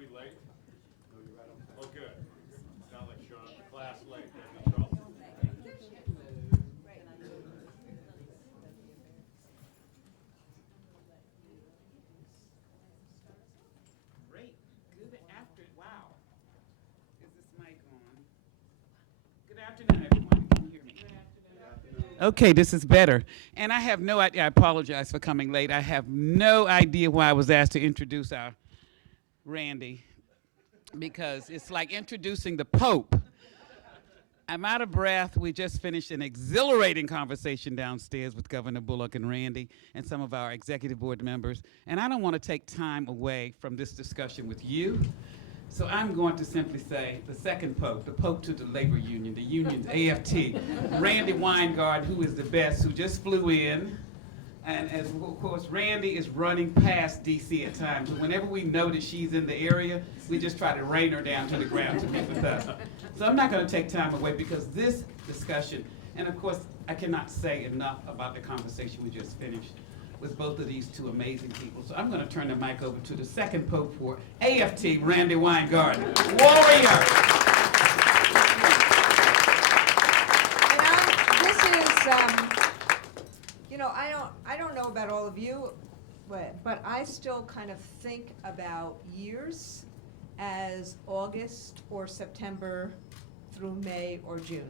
we late? Oh, good. Sound like Sean, class late. That'd be trouble. Great. Good after. Wow. Is this mic on? Good afternoon, everyone. Can you hear me? Okay, this is better. And I have no idea. I apologize for coming late. I have no idea why I was asked to introduce our Randy, because it's like introducing the Pope. I'm out of breath. We just finished an exhilarating conversation downstairs with Governor Bullock and Randy and some of our executive board members. And I don't want to take time away from this discussion with you. So I'm going to simply say the second Pope, the Pope to the labor union, the union's AFT, Randi Weingarten, who is the best, who just flew in. And as of course, Randi is running past DC at times. Whenever we know that she's in the area, we just try to rein her down to the ground to meet with us. So I'm not going to take time away because this discussion, and of course, I cannot say enough about the conversation we just finished with both of these two amazing people. So I'm going to turn the mic over to the second Pope for AFT, Randi Weingarten. Warrior! I don't know about all of you, but I still kind of think about years as August or September through May or June.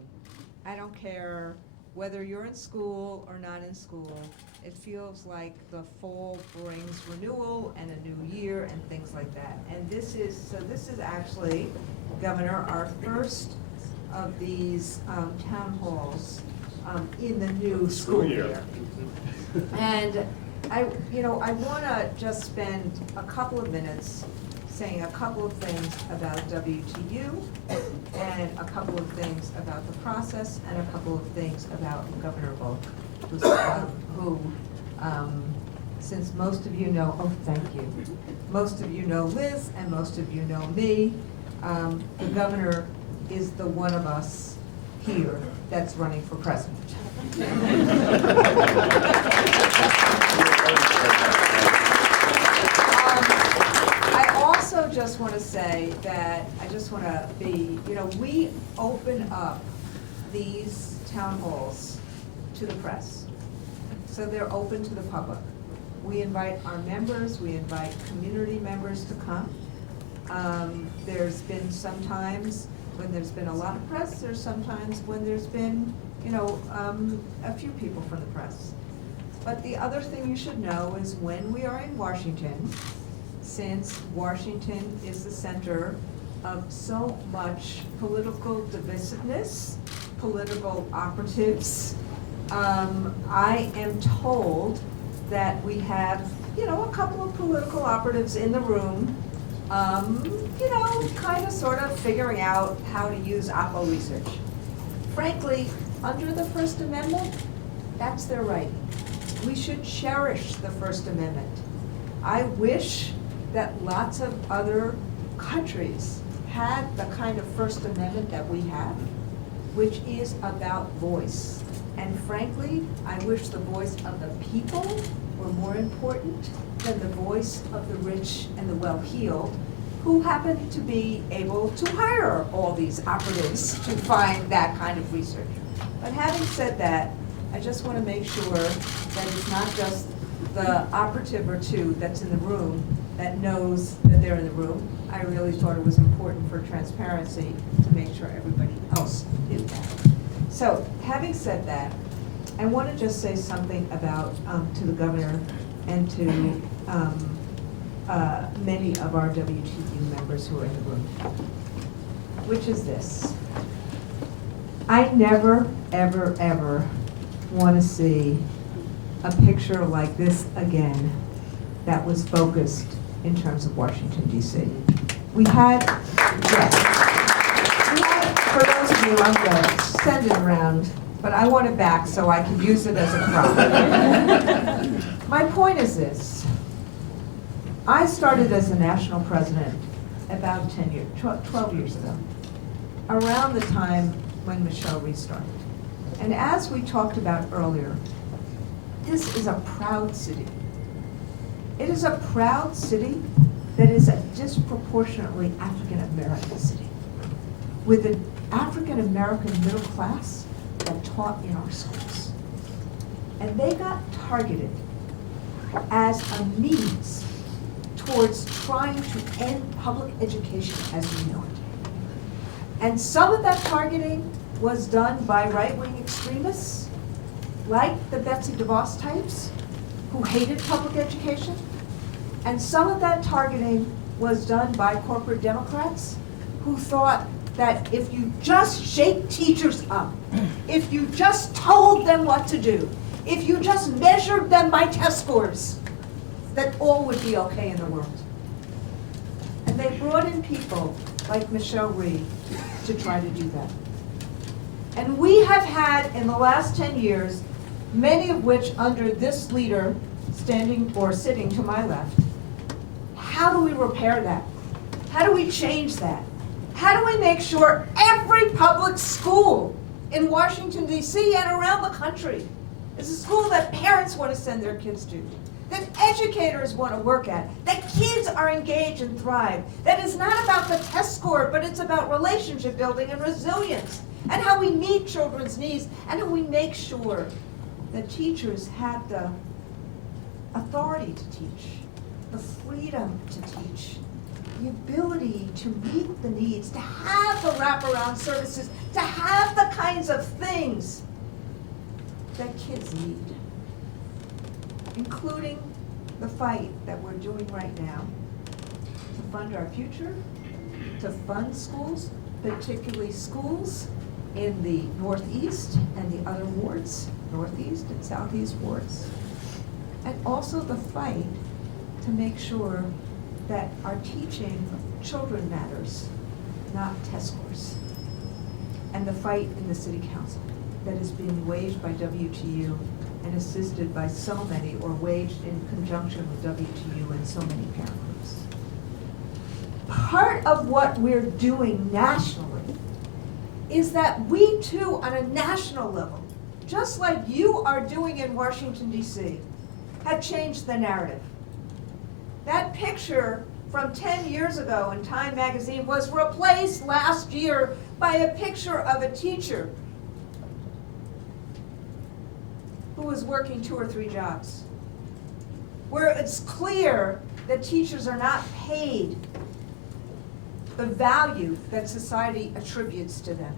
I don't care whether you're in school or not in school. It feels like the fall brings renewal and a new year and things like that. And this is actually, Governor, our first of these town halls in the new school year. And I want to just spend a couple of minutes saying a couple of things about WTU and a couple of things about the process and a couple of things about Governor Bullock, who since most of you know, oh, thank you. Most of you know Liz and most of you know me. The governor is the one of us here that's running for president. I also just want to say that I just want to be, we open up these town halls to the press. So they're open to the public. We invite our members, we invite community members to come. There's been some times when there's been a lot of press, there's sometimes when there's been, a few people from the press. But the other thing you should know is when we are in Washington, since Washington is the center of so much political divisiveness, political operatives, I am told that we have, a couple of political operatives in the room, kind of sort of figuring out how to use Oppo research. Frankly, under the First Amendment, that's their right. We should cherish the First Amendment. I wish that lots of other countries had the kind of First Amendment that we have, which is about voice. And frankly, I wish the voice of the people were more important than the voice of the rich and the well-heeled, who happen to be able to hire all these operatives to find that kind of research. But having said that, I just want to make sure that it's not just the operative or two that's in the room that knows that they're in the room. I really thought it was important for transparency to make sure everybody else knew that. So, having said that, I want to just say something about to the governor and to many of our WTU members who are in the room, which is this. I never, ever, ever want to see a picture like this again that was focused in terms of Washington, D.C. We had, for those of you, I'm going to send it around, but I want it back so I can use it as a prop. My point is this. I started as a national president about 12 years ago, around the time when Michelle restarted. And as we talked about earlier, this is a proud city. It is a proud city that is a disproportionately African-American city, with an African-American middle class that taught in our schools. And they got targeted as a means towards trying to end public education as we know it. And some of that targeting was done by right-wing extremists, like the Betsy DeVos types, who hated public education. And some of that targeting was done by corporate Democrats, who thought that if you just shake teachers up, if you just told them what to do, if you just measured them by test scores, that all would be okay in the world. And they brought in people like Michelle Reed to try to do that. And we have had, in the last 10 years, many of which under this leader standing or sitting to my left. How do we repair that? How do we change that? How do we make sure every public school in Washington, D.C. and around the country is a school that parents want to send their kids to, that educators want to work at, that kids are engaged and thrive, that is not about the test score, but it's about relationship building and resilience, and how we meet children's needs, and how we make sure that teachers have the authority to teach, the freedom to teach, the ability to meet the needs, to have the wraparound services, to have the kinds of things that kids need, including the fight that we're doing right now to fund our future, to fund schools, particularly schools in the Northeast and the other wards, Northeast and Southeast wards, and also the fight to make sure that our teaching of children matters, not test scores, and the fight in the city council that is being waged by WTU and assisted by so many, or waged in conjunction with WTU and so many parent groups. Part of what we're doing nationally is that we too, on a national level, just like you are doing in Washington, D.C., have changed the narrative. That picture from 10 years ago in Time magazine was replaced last year by a picture of a teacher who was working 2 or 3 jobs, where it's clear that teachers are not paid the value that society attributes to them.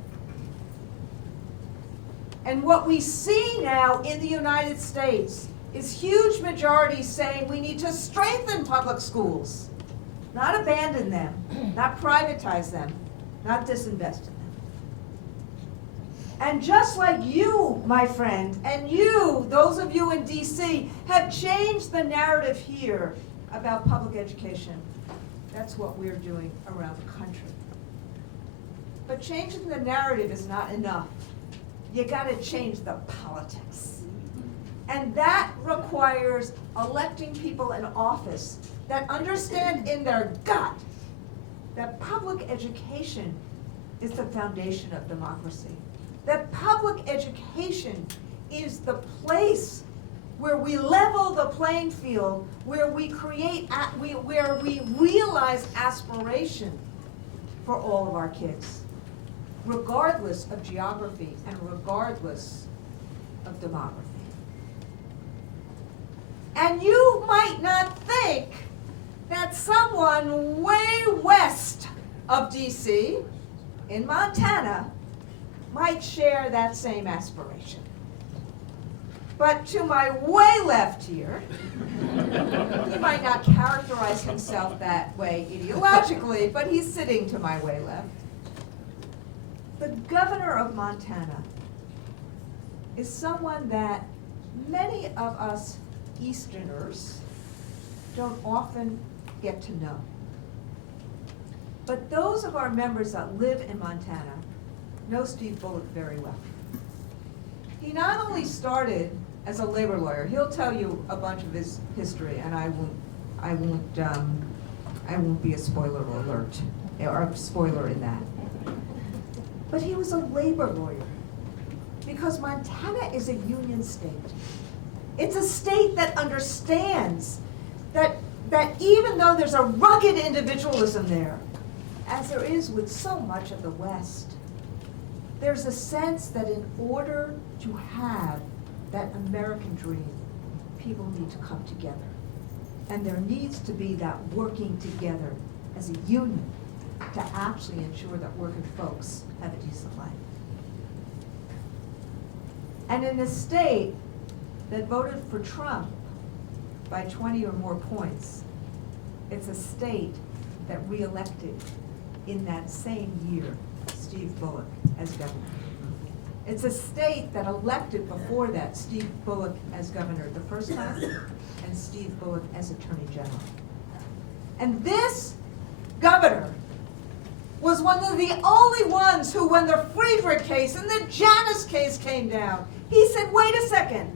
And what we see now in the United States is huge majorities saying we need to strengthen public schools, not abandon them, not privatize them, not disinvest in them. And just like you, my friend, and you, those of you in DC, have changed the narrative here about public education, that's what we're doing around the country. But changing the narrative is not enough. You gotta change the politics. And that requires electing people in office that understand in their gut that public education is the foundation of democracy. That public education is the place where we level the playing field, where we create, where we realize aspiration for all of our kids, regardless of geography and regardless of demography. And you might not think that someone way west of DC, in Montana, might share that same aspiration. But to my way left here, he might not characterize himself that way ideologically, but he's sitting to my way left. The governor of Montana is someone that many of us Easterners don't often get to know. But those of our members that live in Montana know Steve Bullock very well. He not only started as a labor lawyer, he'll tell you a bunch of his history, and I won't be a spoiler alert, or a spoiler in that. But he was a labor lawyer, because Montana is a union state. It's a state that understands that that even though there's a rugged individualism there, as there is with so much of the West, there's a sense that in order to have that American dream, people need to come together. And there needs to be that working together as a union to actually ensure that working folks have a decent life. And in a state that voted for Trump by 20 or more points, it's a state that re-elected in that same year Steve Bullock as governor. It's a state that elected before that Steve Bullock as governor the first time and Steve Bullock as attorney general. And this governor was one of the only ones who, when the Friedrich case and the Janus case came down, he said, wait a second,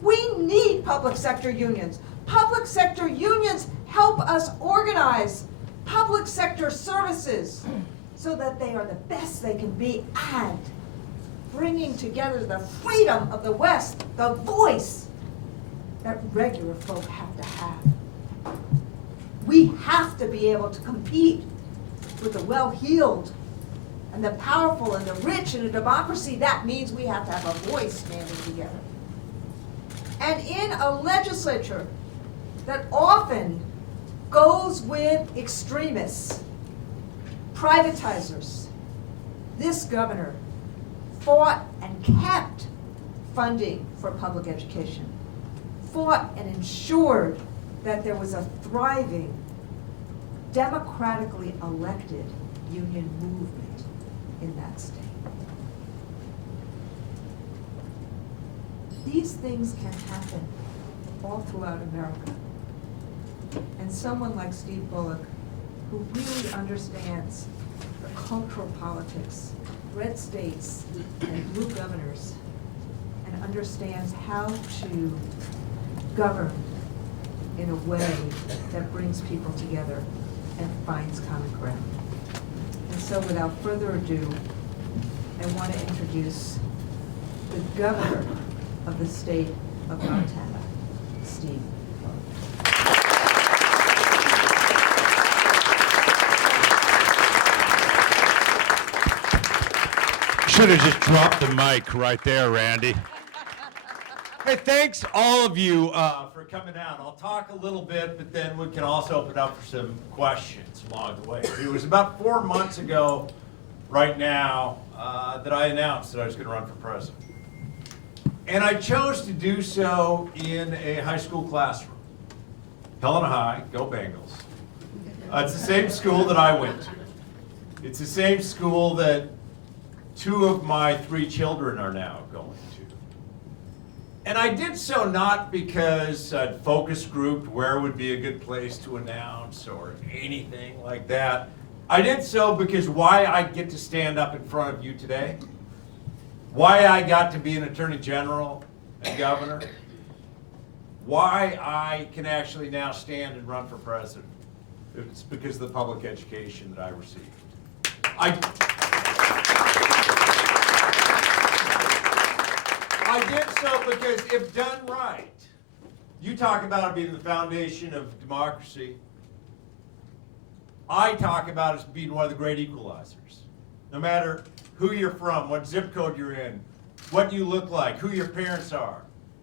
we need public sector unions. Public sector unions help us organize public sector services so that they are the best they can be, and bringing together the freedom of the West, the voice that regular folk have to have. We have to be able to compete with the well-heeled and the powerful and the rich in a democracy. That means we have to have a voice standing together. And in a legislature that often goes with extremists, privatizers, this governor fought and kept funding for public education, fought and ensured that there was a thriving, democratically elected union movement in that state. These things can happen all throughout America. And someone like Steve Bullock, who really understands the cultural politics, red states and blue governors, and understands how to govern in a way that brings people together and finds common ground. And so without further ado, I want to introduce the governor of the state of Montana, Steve Bullock. Should have just dropped the mic right there, Randy. Hey, thanks all of you for coming out. I'll talk a little bit, but then we can also open up for some questions along the way. It was about 4 months ago right now that I announced that I was going to run for president. And I chose to do so in a high school classroom. Helena High, go Bengals. It's the same school that I went to. It's the same school that 2 of my 3 children are now going to. And I did so not because I'd focus grouped where would be a good place to announce or anything like that. I did so because why I get to stand up in front of you today, why I got to be an attorney general and governor, why I can actually now stand and run for president. It's because of the public education that I received. I did so because if done right, you talk about it being the foundation of democracy. I talk about it as being one of the great equalizers. No matter who you're from, what zip code you're in, what you look like, who your parents are.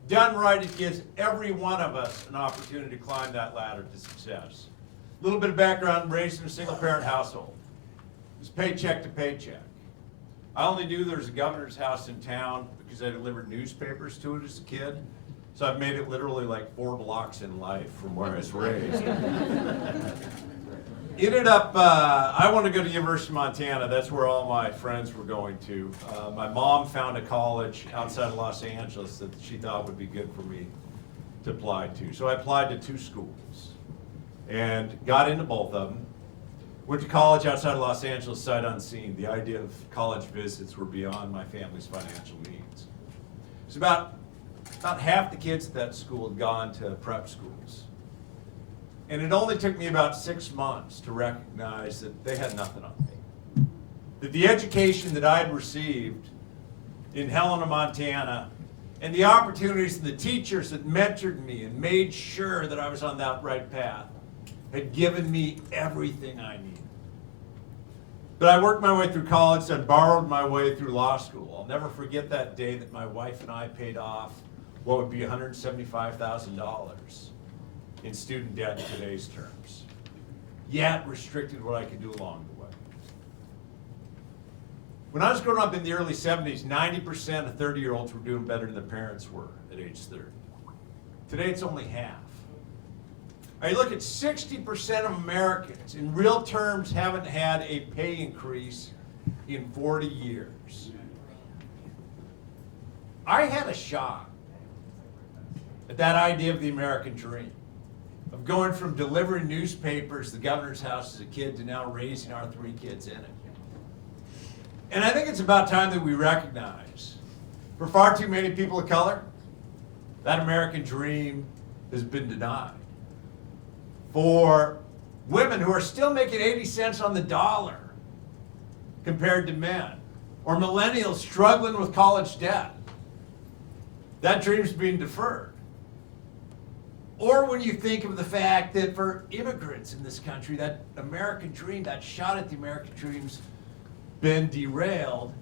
Done right, it gives every one of us an opportunity to climb that ladder to success. A little bit of background, raised in a single parent household. It was paycheck to paycheck. I only knew there was a governor's house in town because I delivered newspapers to it as a kid. So I've made it literally like 4 blocks in life from where I was raised. Ended up, I wanted to go to University of Montana. That's where all my friends were going to. My mom found a college outside of Los Angeles that she thought would be good for me to apply to. So I applied to 2 schools and got into both of them. Went to college outside of Los Angeles, sight unseen. The idea of college visits were beyond my family's financial means. So about half the kids at that school had gone to prep schools. And it only took me about 6 months to recognize that they had nothing on me. That the education that I had received in Helena, Montana, and the opportunities and the teachers that mentored me and made sure that I was on that right path, had given me everything I needed. But I worked my way through college and borrowed my way through law school. I'll never forget that day that my wife and I paid off what would be $175,000 in student debt in today's terms, yet restricted what I could do along the way. When I was growing up in the early 70s, 90% of 30-year-olds were doing better than their parents were at age 30. Today, it's only half. You look at 60% of Americans, in real terms, haven't had a pay increase in 40 years. I had a shock at that idea of the American dream, of going from delivering newspapers to the governor's house as a kid to now raising our 3 kids in it. And I think it's about time that we recognize, for far too many people of color, that American dream has been denied. For women who are still making 80 cents on the dollar compared to men, or millennials struggling with college debt, that dream's being deferred. Or when you think of the fact that for immigrants in this country, that American dream, that shot at the American dream's been derailed.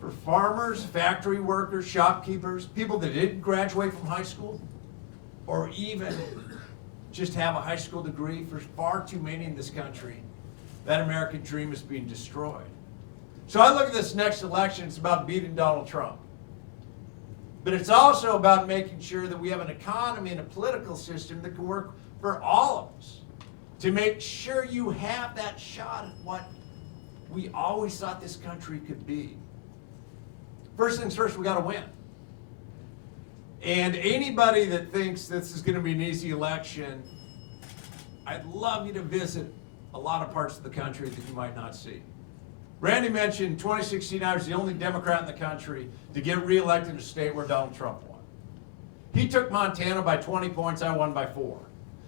For farmers, factory workers, shopkeepers, people that didn't graduate from high school, or even just have a high school degree, for far too many in this country, that American dream is being destroyed. So I look at this next election, it's about beating Donald Trump. But it's also about making sure that we have an economy and a political system that can work for all of us, to make sure you have that shot at what we always thought this country could be. First things first, we got to win. And anybody that thinks this is going to be an easy election, I'd love you to visit a lot of parts of the country that you might not see. Randi mentioned 2016, I was the only Democrat in the country to get reelected in a state where Donald Trump won. He took Montana by 20 points, I won by 4.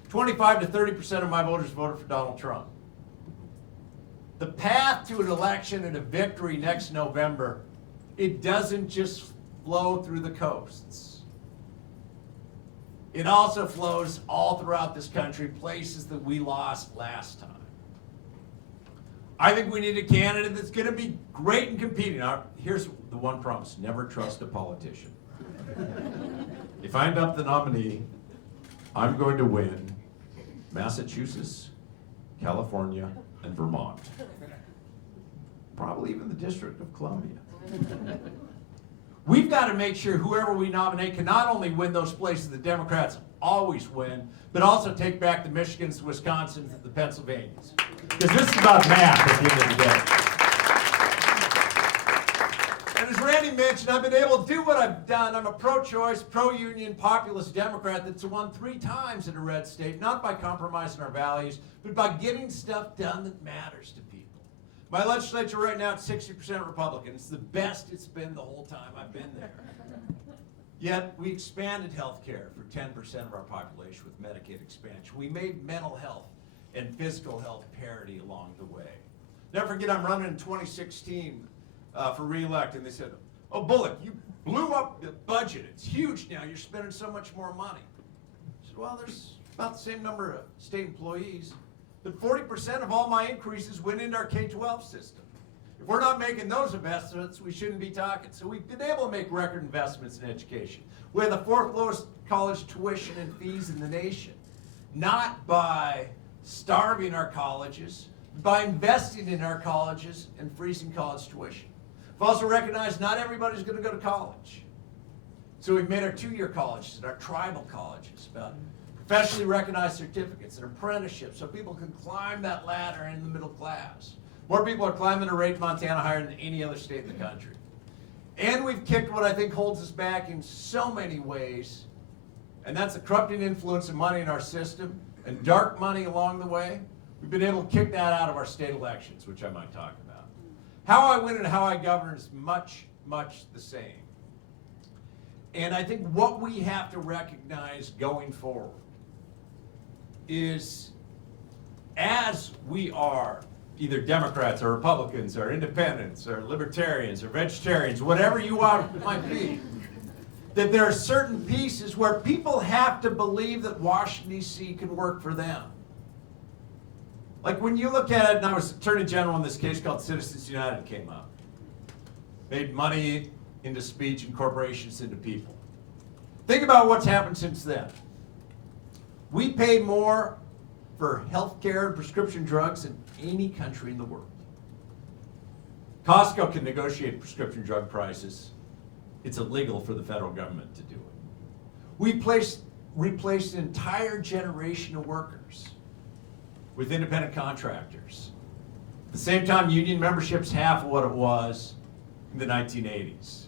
25 to 30% of my voters voted for Donald Trump. The path to an election and a victory next November, it doesn't just flow through the coasts. It also flows all throughout this country, places that we lost last time. I think we need a candidate that's going to be great in competing. Now, here's the one promise: never trust a politician. If I end up the nominee, I'm going to win Massachusetts, California, and Vermont. Probably even the District of Columbia. We've got to make sure whoever we nominate can not only win those places the Democrats always win, but also take back the Michigans, the Wisconsins, and the Pennsylvanias. Because this is about math at the end of the day. And as Randi mentioned, I've been able to do what I've done. I'm a pro-choice, pro-union, populist Democrat that's won 3 times in a red state, not by compromising our values, but by getting stuff done that matters to people. My legislature right now is 60% Republican. It's the best it's been the whole time I've been there. Yet we expanded health care for 10% of our population with Medicaid expansion. We made mental health and physical health parity along the way. Never forget, I'm running in 2016 for re-elect, and they said, "Oh, Bullock, you blew up the budget. It's huge now. You're spending so much more money." I said, "Well, there's about the same number of state employees, but 40% of all my increases went into our K-12 system. If we're not making those investments, we shouldn't be talking." So we've been able to make record investments in education. We have the 4th lowest college tuition and fees in the nation, not by starving our colleges, but by investing in our colleges and freezing college tuition. We've also recognized not everybody's going to go to college. So we've made our 2-year colleges and our tribal colleges about professionally recognized certificates and apprenticeships so people can climb that ladder in the middle class. More people are climbing the rate in Montana higher than any other state in the country. And we've kicked what I think holds us back in so many ways, and that's the corrupting influence of money in our system and dark money along the way. We've been able to kick that out of our state elections, which I might talk about. How I win and how I govern is much, much the same. And I think what we have to recognize going forward is, as we are either Democrats or Republicans or independents or libertarians or vegetarians, whatever you might be, that there are certain pieces where people have to believe that Washington, D.C. can work for them. Like when you look at it, and I was Attorney General in this case called Citizens United came up. Made money into speech and corporations into people. Think about what's happened since then. We pay more for healthcare and prescription drugs than any country in the world. Costco can negotiate prescription drug prices. It's illegal for the federal government to do it. We replaced an entire generation of workers with independent contractors. At the same time, union membership's half of what it was in the 1980s.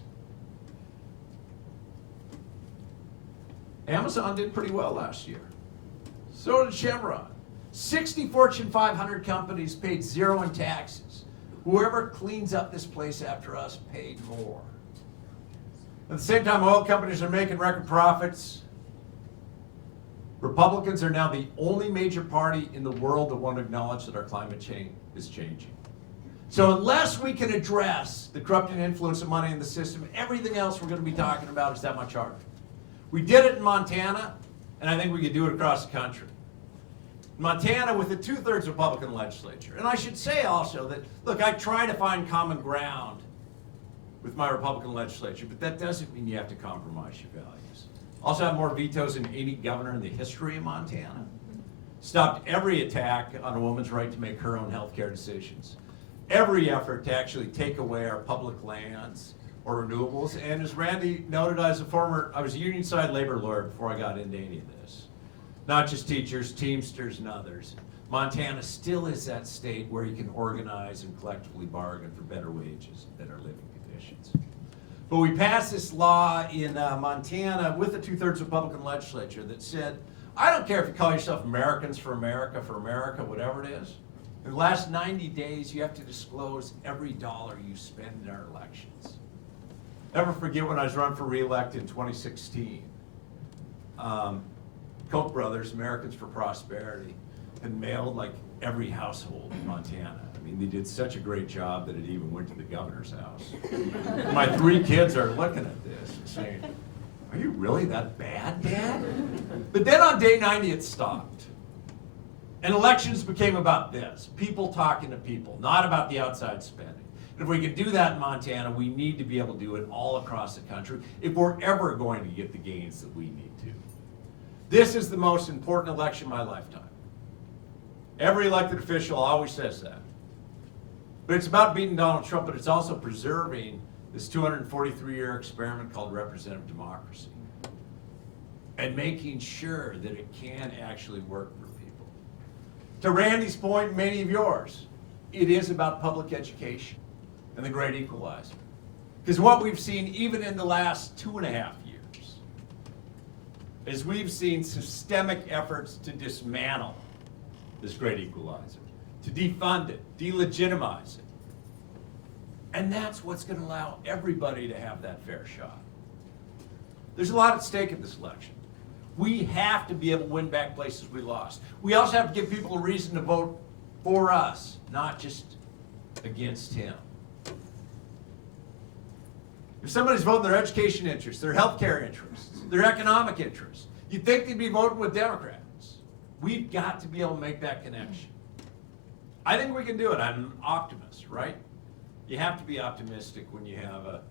Amazon did pretty well last year. So did Chevron. 60 Fortune 500 companies paid zero in taxes. Whoever cleans up this place after us paid more. At the same time, oil companies are making record profits. Republicans are now the only major party in the world that want to acknowledge that our climate change is changing. So unless we can address the corrupting influence of money in the system, everything else we're going to be talking about is that much harder. We did it in Montana, and I think we could do it across the country. Montana with a 2/3 Republican legislature. And I should say also that, look, I try to find common ground with my Republican legislature, but that doesn't mean you have to compromise your values. Also have more vetoes than any governor in the history of Montana. Stopped every attack on a woman's right to make her own health care decisions. Every effort to actually take away our public lands or renewables. And as Randi noted, I was a union side labor lawyer before I got into any of this. Not just teachers, Teamsters, and others. Montana still is that state where you can organize and collectively bargain for better wages and better living conditions. But we passed this law in Montana with a 2/3 Republican legislature that said, I don't care if you call yourself Americans for America, whatever it is. In the last 90 days, you have to disclose every dollar you spend in our elections. Never forget when I was running for re-elect in 2016. Koch brothers, Americans for Prosperity, had mailed like every household in Montana. I mean, they did such a great job that it even went to the governor's house. My 3 kids are looking at this and saying, are you really that bad, Dad? But then on day 90, it stopped. And elections became about this, people talking to people, not about the outside spending. And if we can do that in Montana, we need to be able to do it all across the country if we're ever going to get the gains that we need to. This is the most important election of my lifetime. Every elected official always says that. But it's about beating Donald Trump, but it's also preserving this 243-year experiment called representative democracy and making sure that it can actually work for people. To Randy's point, many of yours, it is about public education and the great equalizer. Because what we've seen even in the last 2.5 years is we've seen systemic efforts to dismantle this great equalizer, to defund it, delegitimize it. And that's what's going to allow everybody to have that fair shot. There's a lot at stake in this election. We have to be able to win back places we lost. We also have to give people a reason to vote for us, not just against him. If somebody's voting their education interests, their healthcare interests, their economic interests, you'd think they'd be voting with Democrats. We've got to be able to make that connection. I think we can do it. I'm an optimist, right? You have to be optimistic when you have a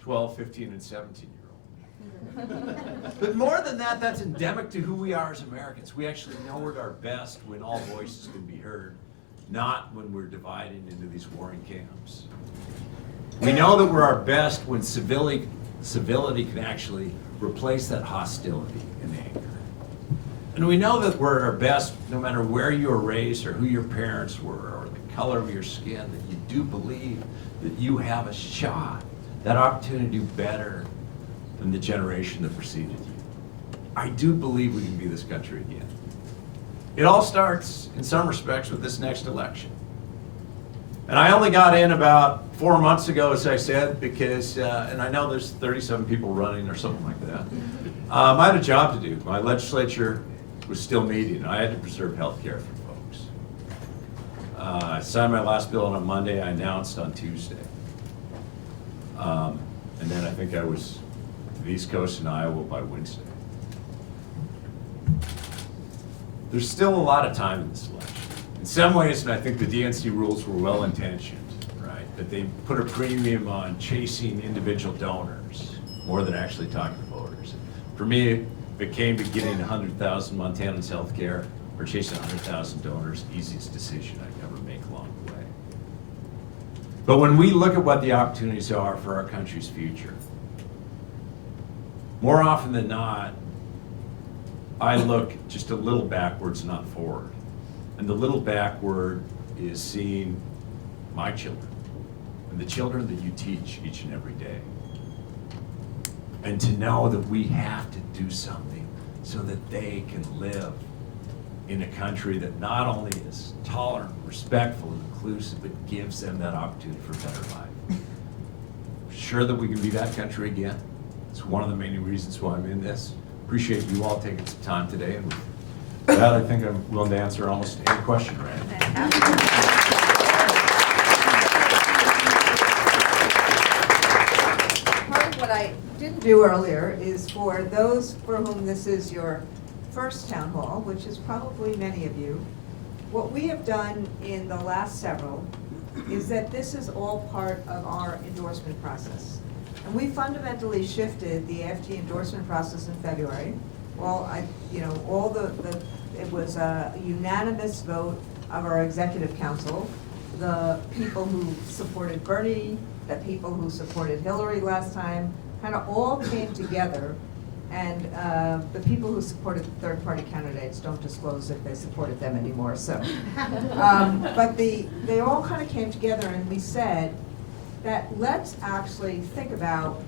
12, 15, and 17-year-old. But more than that, that's endemic to who we are as Americans. We actually know we're at our best when all voices can be heard, not when we're divided into these warring camps. We know that we're our best when civility can actually replace that hostility and anger. And we know that we're at our best no matter where you were raised or who your parents were or the color of your skin, that you do believe that you have a shot, that opportunity to do better than the generation that preceded you. I do believe we can be this country again. It all starts, in some respects, with this next election. And I only got in about 4 months ago, as I said, because, and I know there's 37 people running or something like that. I had a job to do. My legislature was still meeting. I had to preserve health care for folks. I signed my last bill on a Monday. I announced on Tuesday. And then I think I was to the East Coast in Iowa by Wednesday. There's still a lot of time in this election. In some ways, and I think the DNC rules were well-intentioned, right? But they put a premium on chasing individual donors more than actually talking to voters. For me, if it came to getting 100,000 Montanans health care or chasing 100,000 donors, easiest decision I'd ever make along the way. But when we look at what the opportunities are for our country's future, more often than not, I look just a little backwards, not forward. And the little backward is seeing my children and the children that you teach each and every day. And to know that we have to do something so that they can live in a country that not only is tolerant, respectful, and inclusive, but gives them that opportunity for a better life. Sure that we can be that country again. It's one of the many reasons why I'm in this. Appreciate you all taking some time today. And with that, I think I'm willing to answer almost any question, Randi. Part of what I didn't do earlier is for those for whom this is your first town hall, which is probably many of you, what we have done in the last several is that this is all part of our endorsement process. And we fundamentally shifted the AFT endorsement process in February. Well, it was a unanimous vote of our executive council. The people who supported Bernie, the people who supported Hillary last time, kind of all came together. And the people who supported the third-party candidates don't disclose if they supported them anymore, so. But they all kind of came together and we said that let's actually think about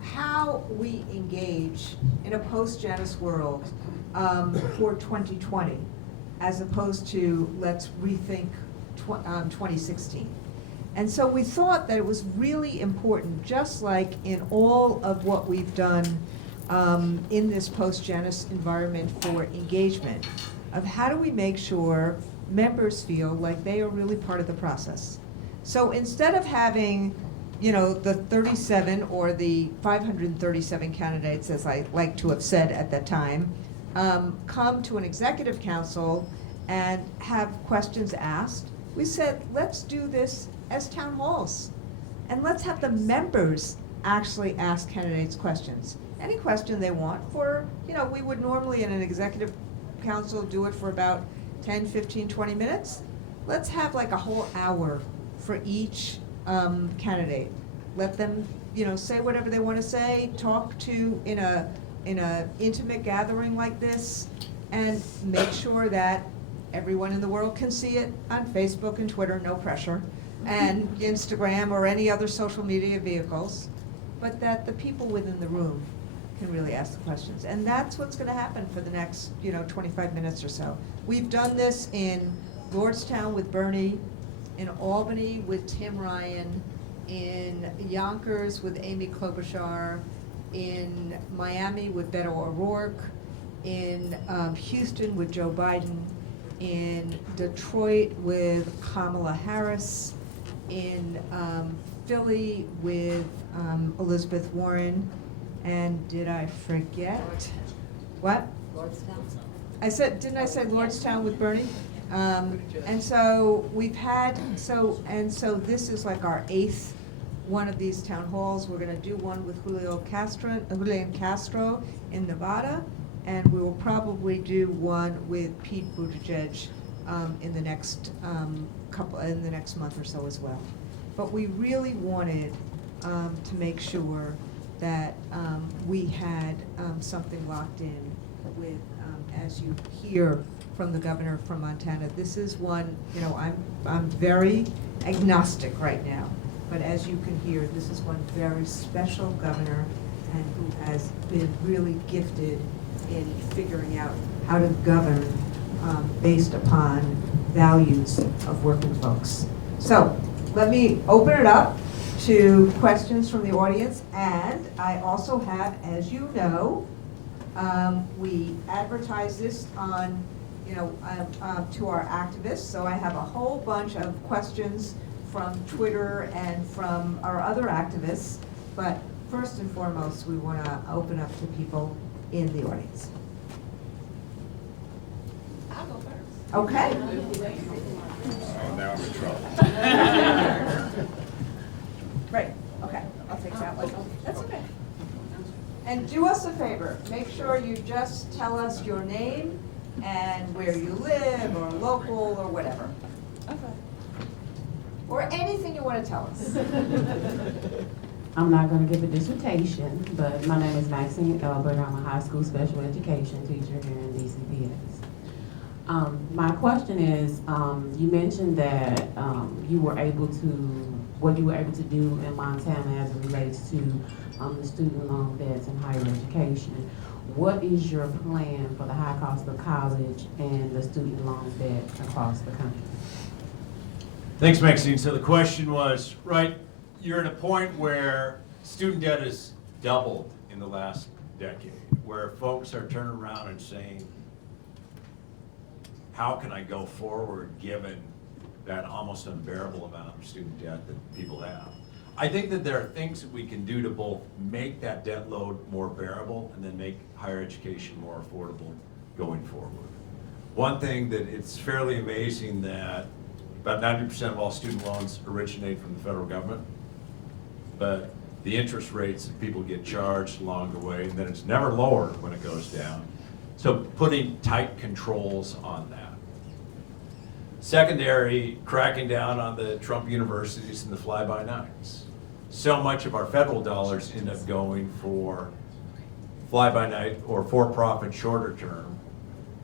how we engage in a post-Janus world for 2020, as opposed to let's rethink 2016. And so we thought that it was really important, just like in all of what we've done in this post-Janus environment for engagement, of how do we make sure members feel like they are really part of the process. So instead of having, the 37 or the 537 candidates, as I like to have said at that time, come to an executive council and have questions asked, we said, let's do this as town halls. And let's have the members actually ask candidates questions. Any question they want for, we would normally in an executive council do it for about 10, 15, 20 minutes. Let's have like a whole hour for each candidate. Let them, say whatever they want to say, talk to in a intimate gathering like this, and make sure that everyone in the world can see it on Facebook and Twitter, no pressure, and Instagram or any other social media vehicles, but that the people within the room can really ask the questions. And that's what's going to happen for the next, 25 minutes or so. We've done this in Lordstown with Bernie, in Albany with Tim Ryan, in Yonkers with Amy Klobuchar, in Miami with Beto O'Rourke, in Houston with Joe Biden, in Detroit with Kamala Harris, in Philly with Elizabeth Warren, and did I forget? What? Lordstown. Didn't I say Lordstown with Bernie? And so we've had, so this is like our 8th one of these town halls. We're gonna do one with Julian Castro in Nevada, and we will probably do one with Pete Buttigieg in the next month or so as well. But we really wanted to make sure that we had something locked in with, as you hear from the governor from Montana. This is one, I'm very agnostic right now, but as you can hear, this is one very special governor and who has been really gifted in figuring out how to govern based upon values of working folks. So let me open it up to questions from the audience, and I also have, as you know, we advertise this on, to our activists, so I have a whole bunch of questions from Twitter and from our other activists, but first and foremost, we want to open up to people in the audience. I'll go first. Okay. I'm in trouble. Right, okay, I'll take that one. That's okay. And do us a favor, make sure you just tell us your name and where you live, or local, or whatever. Okay. Or anything you want to tell us. I'm not gonna give a dissertation, but my name is Maxine Elbert. I'm a high school special education teacher here in DCPS. My question is, you mentioned that you were able to, what you were able to do in Montana as it relates to the student loan debts in higher education. What is your plan for the high cost of college and the student loan debt across the country? Thanks, Maxine. So the question was, right, you're at a point where student debt has doubled in the last decade, where folks are turning around and saying, how can I go forward given that almost unbearable amount of student debt that people have? I think that there are things that we can do to both make that debt load more bearable and then make higher education more affordable going forward. One thing that it's fairly amazing that about 90% of all student loans originate from the federal government, but the interest rates that people get charged along the way, and then it's never lowered when it goes down. So putting tight controls on that. Secondary, cracking down on the Trump universities and the fly-by-nights. So much of our federal dollars end up going for fly-by-night or for-profit shorter term,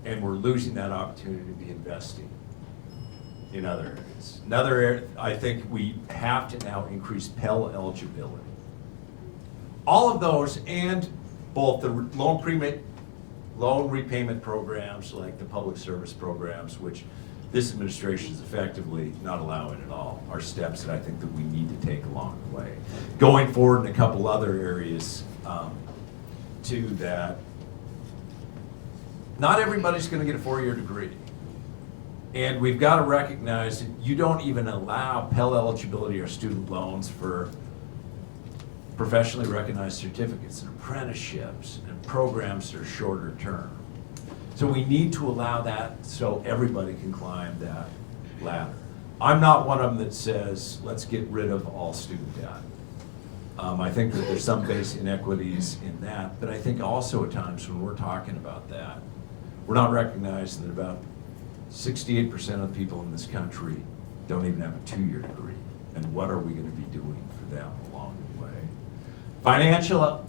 and we're losing that opportunity to be investing in other areas. Another area, I think we have to now increase Pell eligibility. All of those, and both the loan repayment programs like the public service programs, which this administration is effectively not allowing at all, are steps that I think that we need to take along the way. Going forward in a couple other areas too, that not everybody's going to get a 4-year degree. And we've got to recognize that you don't even allow Pell eligibility or student loans for professionally recognized certificates and apprenticeships and programs that are shorter term. So we need to allow that so everybody can climb that ladder. I'm not one of them that says, let's get rid of all student debt. I think that there's some base inequities in that, but I think also at times when we're talking about that, we're not recognizing that about 68% of the people in this country don't even have a 2-year degree. And what are we going to be doing for them along the way? Financial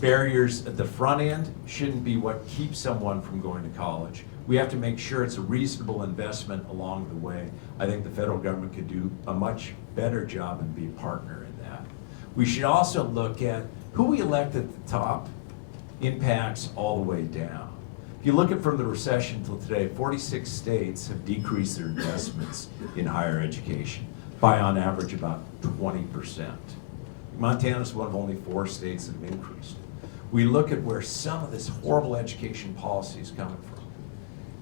barriers at the front end shouldn't be what keeps someone from going to college. We have to make sure it's a reasonable investment along the way. I think the federal government could do a much better job and be a partner in that. We should also look at who we elect at the top impacts all the way down. If you look at from the recession till today, 46 states have decreased their investments in higher education by on average about 20%. Montana is one of only 4 states that have increased. We look at where some of this horrible education policy is coming from,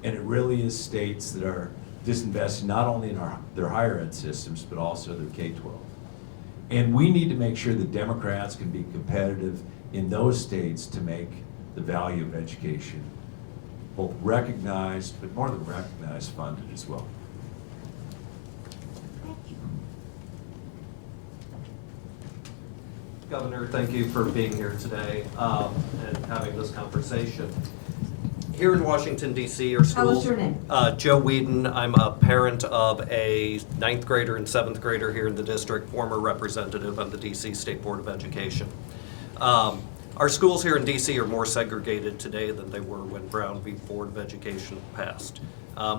and it really is states that are disinvesting not only in their higher ed systems, but also their K-12. And we need to make sure that Democrats can be competitive in those states to make the value of education both recognized, but more than recognized, funded as well. Governor, thank you for being here today and having this conversation. Here in Washington, D.C. are schools. Tell us your name. Joe Whedon. I'm a parent of a 9th grader and 7th grader here in the district, former representative on the D.C. State Board of Education. Our schools here in D.C. are more segregated today than they were when Brown v. Board of Education passed.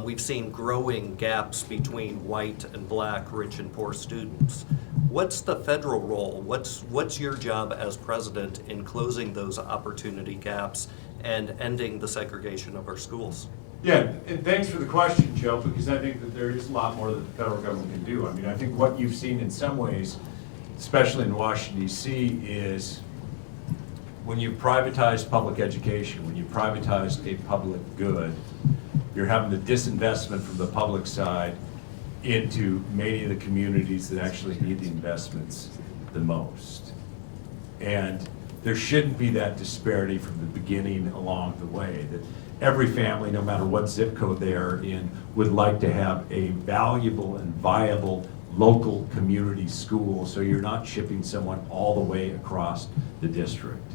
We've seen growing gaps between white and black, rich and poor students. What's the federal role? What's your job as president in closing those opportunity gaps and ending the segregation of our schools? Yeah, and thanks for the question, Joe, because I think that there is a lot more that the federal government can do. I mean, I think what you've seen in some ways, especially in Washington, D.C., is when you privatize public education, when you privatize a public good, you're having the disinvestment from the public side into many of the communities that actually need the investments the most. And there shouldn't be that disparity from the beginning along the way. That every family, no matter what zip code they are in, would like to have a valuable and viable local community school, so you're not shipping someone all the way across the district.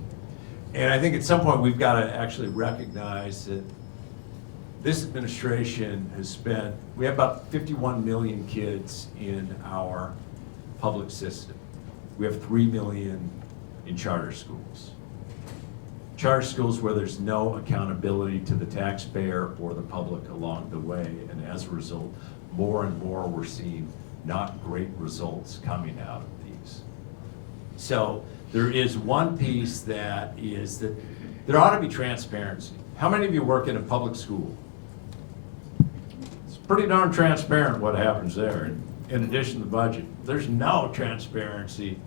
And I think at some point we've got to actually recognize that this administration has spent, we have about 51 million kids in our public system. We have 3 million in charter schools. Charter schools where there's no accountability to the taxpayer or the public along the way, and as a result, more and more we're seeing not great results coming out of these. So there is one piece that is that there ought to be transparency. How many of you work in a public school? It's pretty darn transparent what happens there. In addition to the budget, there's no transparency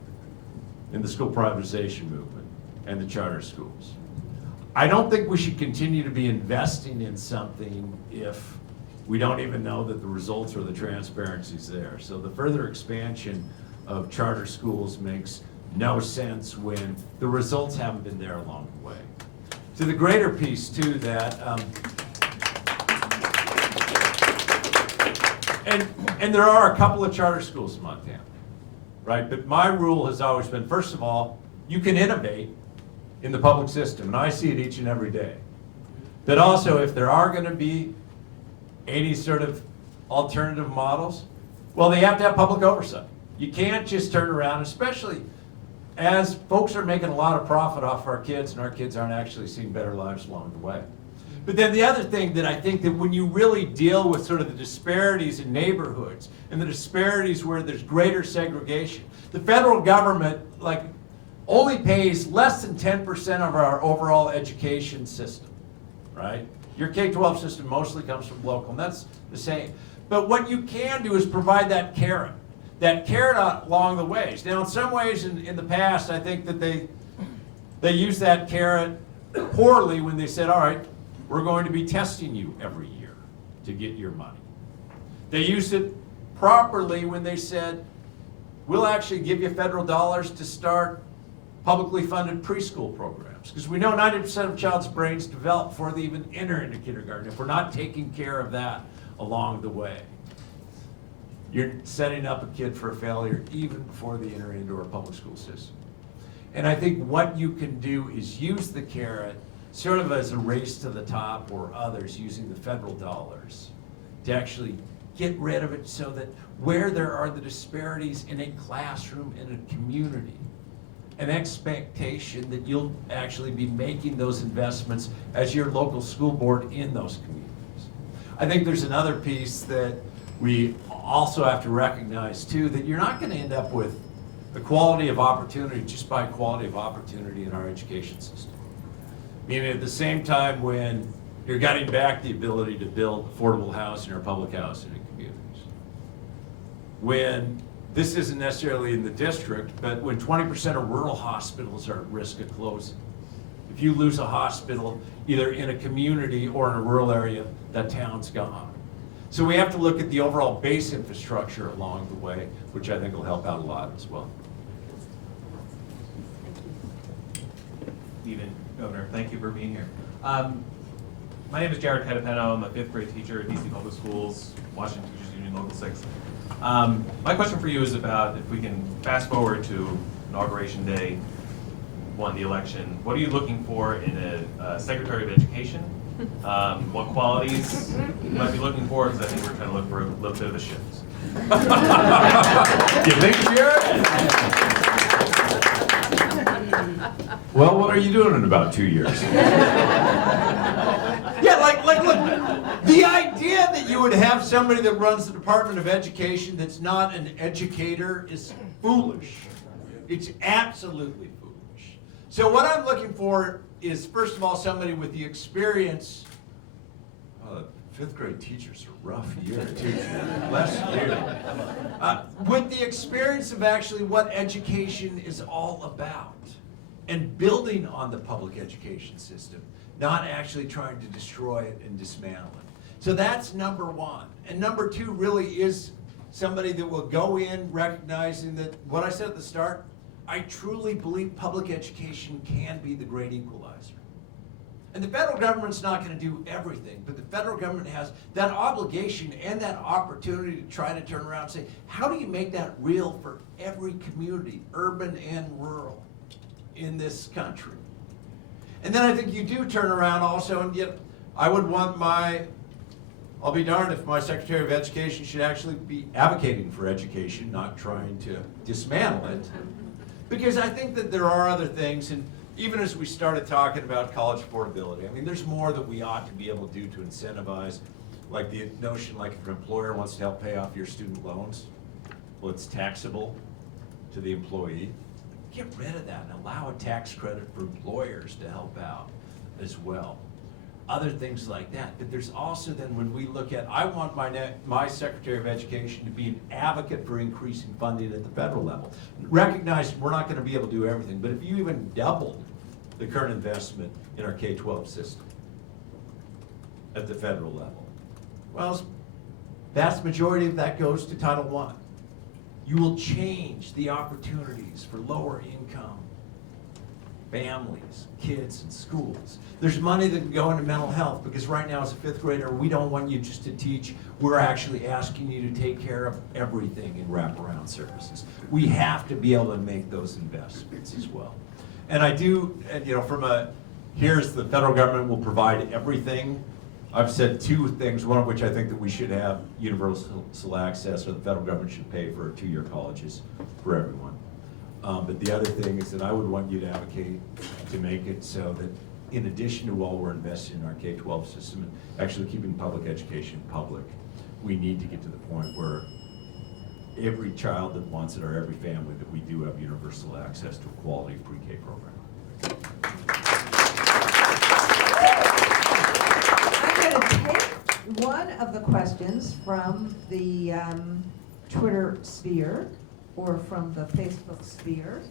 in the school privatization movement and the charter schools. I don't think we should continue to be investing in something if we don't even know that the results or the transparency's there. So the further expansion of charter schools makes no sense when the results haven't been there along the way. To the greater piece too, that and there are a couple of charter schools in Montana, right? But my rule has always been, first of all, you can innovate in the public system, and I see it each and every day. That also, if there are going to be any sort of alternative models, well, they have to have public oversight. You can't just turn around, especially as folks are making a lot of profit off our kids, and our kids aren't actually seeing better lives along the way. But then the other thing that I think that when you really deal with sort of the disparities in neighborhoods and the disparities where there's greater segregation, the federal government only pays less than 10% of our overall education system, right? Your K-12 system mostly comes from local, and that's the same. But what you can do is provide that carrot along the ways. Now, in some ways in the past, I think that they used that carrot poorly when they said, all right, we're going to be testing you every year to get your money. They used it properly when they said, we'll actually give you federal dollars to start publicly funded preschool programs. Because we know 90% of a child's brains develop before they even enter into kindergarten. If we're not taking care of that along the way, you're setting up a kid for a failure even before they enter into our public school system. And I think what you can do is use the carrot sort of as a race to the top, or others using the federal dollars to actually get rid of it, so that where there are the disparities in a classroom, in a community, an expectation that you'll actually be making those investments as your local school board in those communities. I think there's another piece that we also have to recognize too, that you're not going to end up with equality of opportunity just by quality of opportunity in our education system. Meaning at the same time when you're getting back the ability to build affordable housing or public housing in communities, when this isn't necessarily in the district, but when 20% of rural hospitals are at risk of closing. If you lose a hospital, either in a community or in a rural area, that town's gone. So we have to look at the overall base infrastructure along the way, which I think will help out a lot as well. Evening, Governor. Thank you for being here. My name is Jared Catapeno. I'm a 5th grade teacher at DC Public Schools, Washington Teachers Union Local 6. My question for you is about, if we can fast forward to Inauguration Day, won the election, what are you looking for in a Secretary of Education? What qualities you might be looking for? Because I think we're trying to look for a little bit of a shift. You think, Jared? Well, what are you doing in about 2 years? Yeah, look, the idea that you would have somebody that runs the Department of Education that's not an educator is foolish. It's absolutely foolish. So what I'm looking for is, first of all, somebody with the experience. 5th grade teachers are rough year, teaching. Bless you. With the experience of actually what education is all about, and building on the public education system, not actually trying to destroy it and dismantle it. So that's number one. And number two really is somebody that will go in recognizing that, what I said at the start, I truly believe public education can be the great equalizer. And the federal government's not gonna do everything, but the federal government has that obligation and that opportunity to try to turn around and say, how do you make that real for every community, urban and rural, in this country? And then I think you do turn around also, and yet I would want I'll be darned if my Secretary of Education should actually be advocating for education, not trying to dismantle it. Because I think that there are other things, and even as we started talking about college affordability, I mean, there's more that we ought to be able to do to incentivize, like the notion, like if an employer wants to help pay off your student loans, well, it's taxable to the employee. Get rid of that and allow a tax credit for employers to help out as well. Other things like that. But there's also then when we look at, I want my Secretary of Education to be an advocate for increasing funding at the federal level. Recognize we're not going to be able to do everything, but if you even doubled the current investment in our K-12 system at the federal level, well, vast majority of that goes to Title I. You will change the opportunities for lower income families, kids, and schools. There's money that can go into mental health, because right now as a fifth grader, we don't want you just to teach. We're actually asking you to take care of everything in wraparound services. We have to be able to make those investments as well. And I do, and, you know, here's the federal government will provide everything. I've said two things, one of which I think that we should have universal access, or the federal government should pay for 2-year colleges for everyone. But the other thing is that I would want you to advocate to make it so that in addition to all we're investing in our K-12 system and actually keeping public education public, we need to get to the point where every child that wants it, or every family, that we do have universal access to a quality pre-K program. I'm going to take one of the questions from the Twitter sphere, or from the Facebook sphere.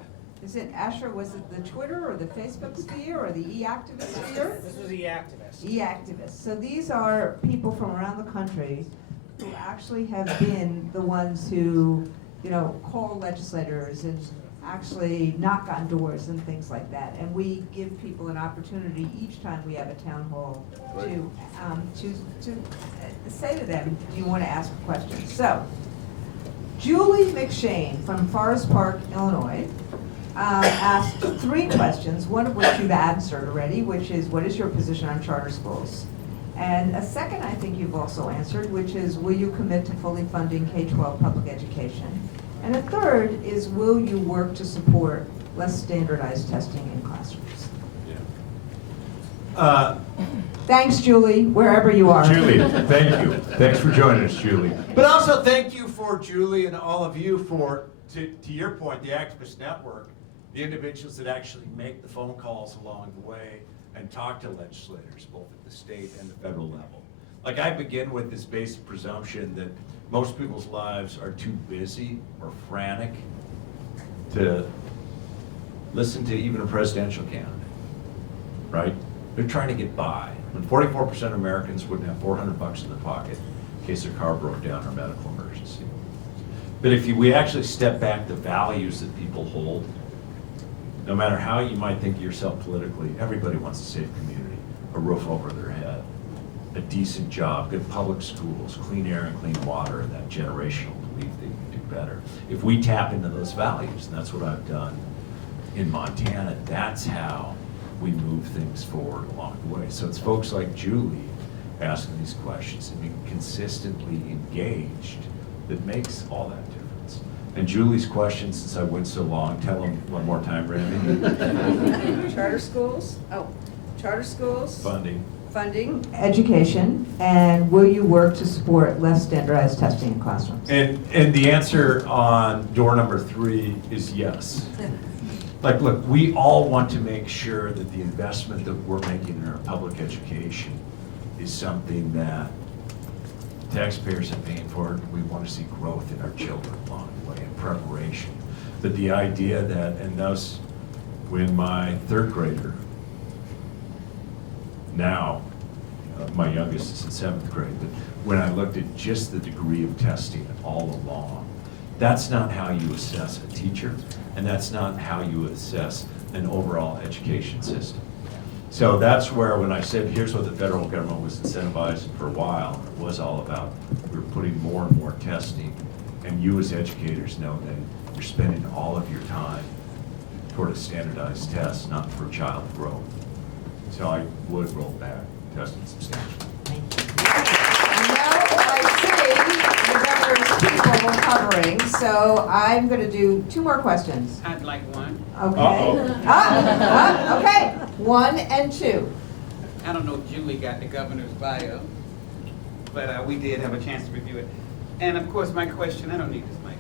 Is it, Asher, was it the Twitter or the Facebook sphere or the e-activist sphere? This was e-activist. E-activists. So these are people from around the country who actually have been the ones who, you know, call legislators and actually knock on doors and things like that. And we give people an opportunity each time we have a town hall to say to them, do you want to ask a question? So, Julie McShane from Forest Park, Illinois, asked 3 questions, one of which you've answered already, which is, what is your position on charter schools? And a second I think you've also answered, which is, will you commit to fully funding K-12 public education? And a third is, will you work to support less standardized testing in classrooms? Yeah. Thanks, Julie, wherever you are. Julie, thank you. Thanks for joining us, Julie. But also thank you for Julie and all of you for, to your point, the Activist Network, the individuals that actually make the phone calls along the way and talk to legislators, both at the state and the federal level. Like, I begin with this basic presumption that most people's lives are too busy or frantic to listen to even a presidential candidate, right? They're trying to get by. When 44% of Americans wouldn't have $400 in their pocket in case their car broke down or medical emergency. But if we actually step back, the values that people hold, no matter how you might think of yourself politically, everybody wants a safe community, a roof over their head, a decent job, good public schools, clean air and clean water, and that generational belief that you can do better. If we tap into those values, and that's what I've done in Montana, that's how we move things forward along the way. So it's folks like Julie asking these questions and being consistently engaged that makes all that difference. And Julie's question, since I went so long, tell them one more time, Randy. Charter schools, charter schools. Funding. Education, and will you work to support less standardized testing in classrooms? And the answer on door number 3 is yes. Like, look, we all want to make sure that the investment that we're making in our public education is something that taxpayers are paying for, and we want to see growth in our children along the way, in preparation. But the idea that, and thus, when my 3rd grader, now, my youngest is in 7th grade, but when I looked at just the degree of testing all along, that's not how you assess a teacher, and that's not how you assess an overall education system. So that's where, when I said, here's what the federal government was incentivizing for a while, it was all about, we were putting more and more testing. And you as educators know that you're spending all of your time toward a standardized test, not for child growth. So I would roll back testing substantially. Now I see the governor's people were covering, so I'm going to do 2 more questions. I'd like one. Okay. Uh-oh. Okay, 1 and 2. I don't know if Julie got the governor's bio, but we did have a chance to review it. And of course, my question, I don't need this mic.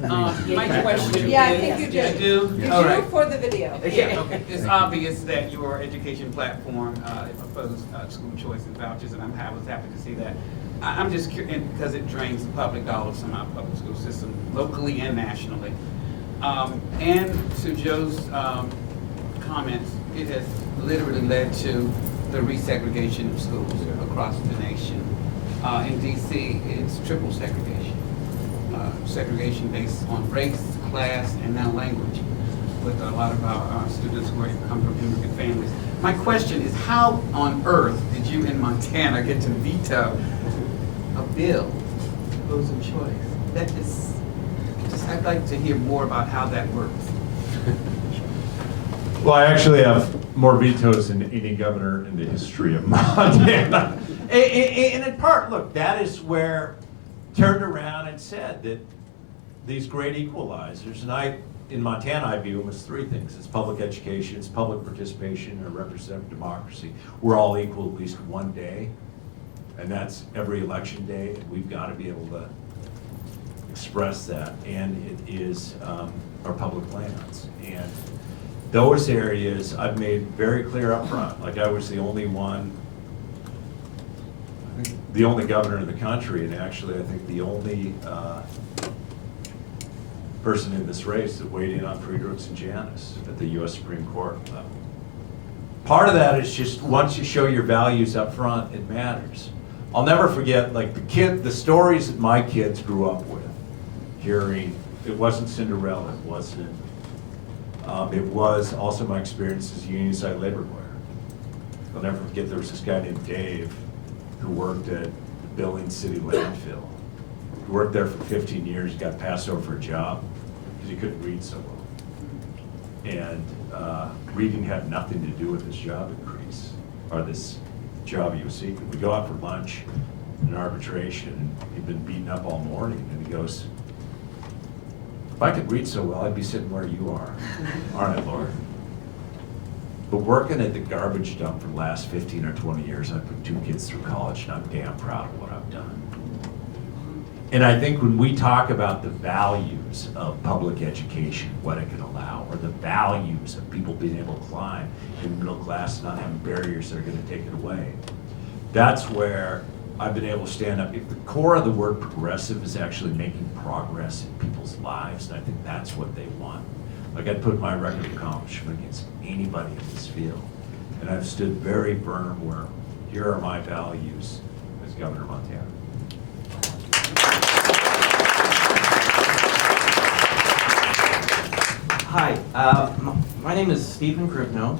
My question Yeah, I is. think you do. I do? You All do right. for the video. Yeah, okay. It's obvious that your education platform proposed school choice and vouchers, and I was happy to see that. I'm just curious, because it drains the public dollars from our public school system, locally and nationally. And to Joe's comments, it has literally led to the resegregation of schools across the nation. In DC, it's triple segregation. Segregation based on race, class, and now language, with a lot of our students who come from immigrant families. My question is, how on earth did you in Montana get to veto a bill, proposing choice? That is, I'd like to hear more about how that works. Well, I actually have more vetoes than any governor in the history of Montana. And in part, look, that is where turned around and said that these great equalizers, and in Montana, I view them as 3 things. It's public education, it's public participation, and representative democracy. We're all equal at least one day, and that's every election day. We've got to be able to express that, and it is our public lands. And those areas I've made very clear up front. Like, I was the only one, I think the only governor in the country, and actually I think the only person in this race that weighed in on Friedrichs and Janus at the US Supreme Court level. Part of that is just, once you show your values up front, it matters. I'll never forget, like, the stories that my kids grew up with, hearing, it wasn't Cinderella, it wasn't, it was also my experience as a union side labor lawyer. I'll never forget, there was this guy named Dave who worked at the Billings City landfill. He worked there for 15 years, he got passed over for a job because he couldn't read so well. And reading had nothing to do with his job increase, or this job he was seeking. We go out for lunch in arbitration, and he'd been beaten up all morning, and he goes, "If I could read so well, I'd be sitting where you are, aren't I, Lord?" But working at the garbage dump for the last 15 or 20 years, I put 2 kids through college, and I'm damn proud of what I've done. And I think when we talk about the values of public education, what it can allow, or the values of people being able to climb in the middle class, not having barriers that are going to take it away, that's where I've been able to stand up. If the core of the word progressive is actually making progress in people's lives, and I think that's what they want. Like, I'd put my record of accomplishment against anybody in this field. And I've stood very firm where here are my values as Governor of Montana. Hi, my name is Stephen Gribno,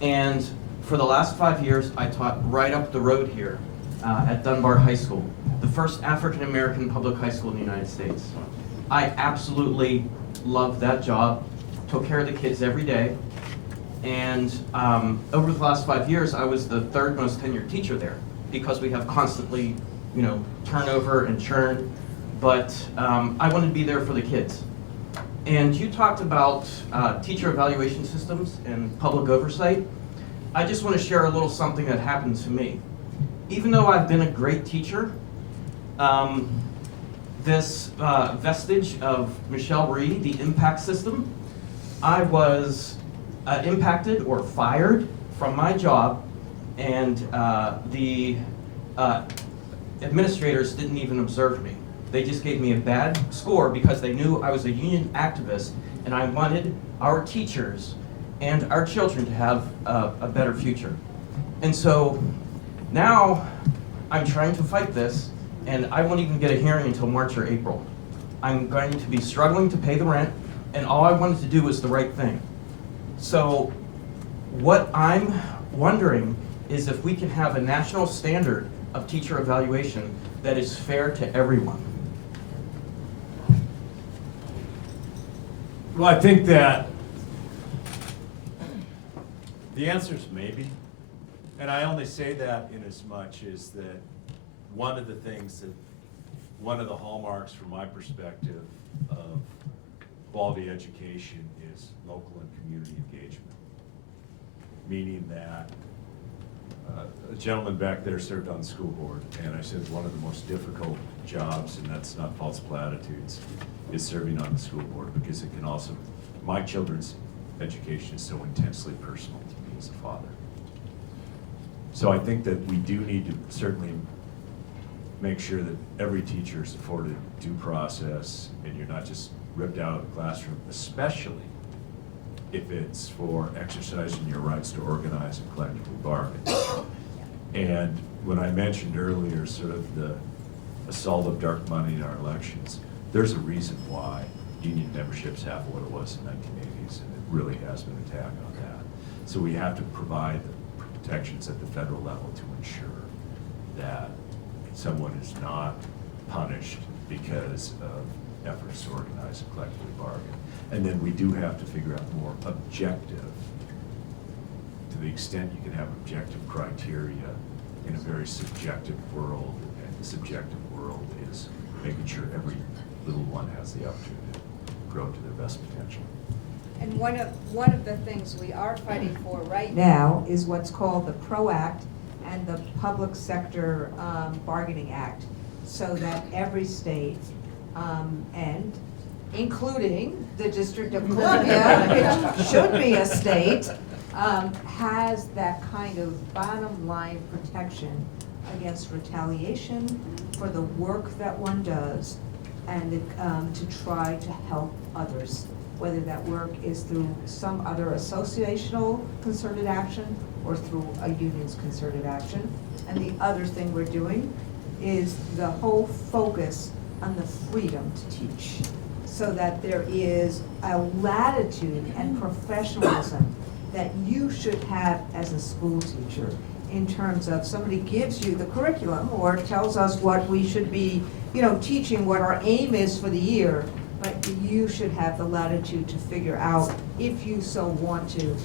and for the last 5 years, I taught right up the road here at Dunbar High School, the first African-American public high school in the United States. I absolutely loved that job, took care of the kids every day, and over the last 5 years, I was the 3rd most tenured teacher there because we have constantly, turnover and churn, but I wanted to be there for the kids. And you talked about teacher evaluation systems and public oversight. I just want to share a little something that happened to me. Even though I've been a great teacher, this vestige of Michelle Rhee, the impact system, I was impacted or fired from my job, and the administrators didn't even observe me. They just gave me a bad score because they knew I was a union activist, and I wanted our teachers and our children to have a better future. And so now I'm trying to fight this, and I won't even get a hearing until March or April. I'm going to be struggling to pay the rent, and all I wanted to do was the right thing. So what I'm wondering is if we can have a national standard of teacher evaluation that is fair to everyone. Well, I think that the answer is maybe. And I only say that in as much as that one of the things that, one of the hallmarks from my perspective of quality education is local and community engagement. Meaning that a gentleman back there served on the school board, and I said one of the most difficult jobs, and that's not false platitudes, is serving on the school board, because it can also, my children's education is so intensely personal to me as a father. So I think that we do need to certainly make sure that every teacher is afforded due process, and you're not just ripped out of the classroom, especially if it's for exercising your rights to organize and collectively bargain. And when I mentioned earlier sort of the assault of dark money in our elections, there's a reason why union membership's half what it was in the 1980s, and it really has been an attack on that. So we have to provide the protections at the federal level to ensure that someone is not punished because of efforts to organize and collectively bargain. And then we do have to figure out more objective, to the extent you can have objective criteria in a very subjective world, and the subjective world is making sure every little one has the opportunity to grow to their best potential. And one of the things we are fighting for right now is what's called the PRO Act and the Public Sector Bargaining Act, so that every state, and including the District of Columbia, which should be a state, has that kind of bottom line protection against retaliation for the work that one does, and to try to help others, whether that work is through some other associational concerted action or through a union's concerted action. And the other thing we're doing is the whole focus on the freedom to teach, so that there is a latitude and professionalism that you should have as a school teacher, in terms of somebody gives you the curriculum or tells us what we should be, teaching, what our aim is for the year, but you should have the latitude to figure out, if you so want to,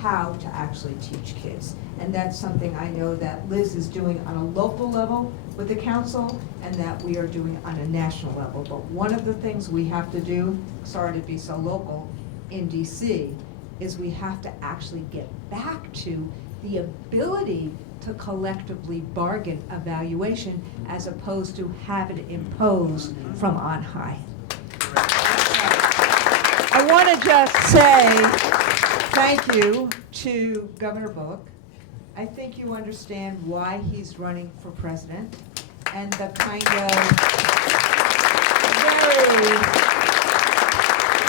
how to actually teach kids. And that's something I know that Liz is doing on a local level with the council, and that we are doing on a national level. But one of the things we have to do, sorry to be so local, in DC, is we have to actually get back to the ability to collectively bargain evaluation, as opposed to have it imposed from on high. I want to just say thank you to Governor Bullock. I think you understand why he's running for president, and the kind of very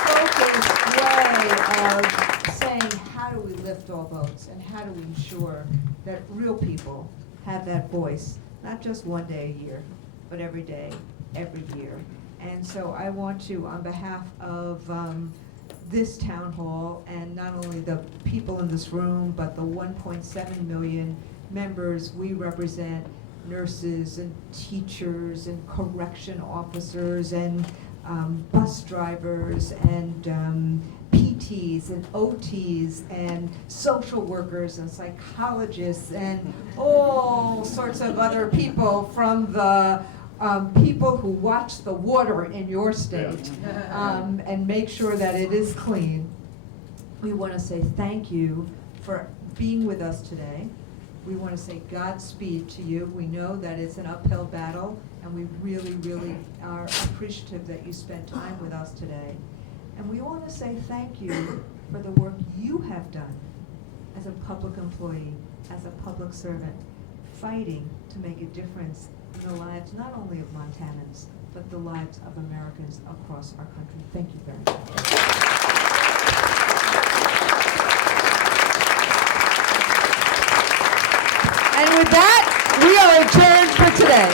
focused way of saying, how do we lift all boats, and how do we ensure that real people have that voice, not just one day a year, but every day, every year. And so I want to, on behalf of this town hall, and not only the people in this room, but the 1.7 million members we represent, nurses and teachers and correction officers and bus drivers and PTs and OTs and social workers and psychologists and all sorts of other people, from the people who watch the water in your state and make sure that it is clean. We want to say thank you for being with us today. We want to say Godspeed to you. We know that it's an uphill battle, and we really, really are appreciative that you spent time with us today. And we want to say thank you for the work you have done as a public employee, as a public servant, fighting to make a difference in the lives not only of Montanans, but the lives of Americans across our country. Thank you very much. And with that, we are adjourned for today.